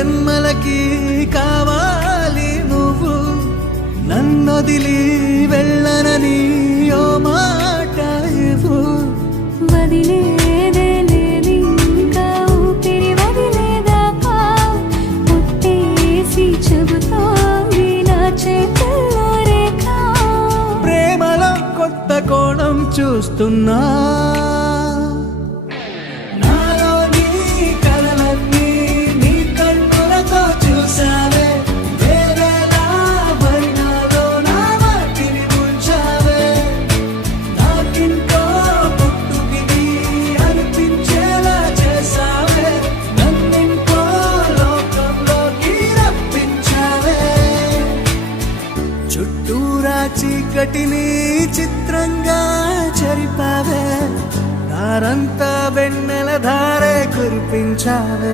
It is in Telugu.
జన్మలకి కావాలి నువ్వు, నన్నొదిలి వెళ్ళనని ఓ మాట ఇవ్వు. వదిలేదే లేదు ఇంకా ఊపిరి వదిలేదాకా, పుట్టేసి చెబుతోంది నా చేతుల్లో రేఖ. ప్రేమలో కొత్త కోణం చూస్తున్నా, చుట్టూరా చీకటిని చిత్రంగా చెరిపావే, దారంతా వెన్నెల ధారే కురిపించావే.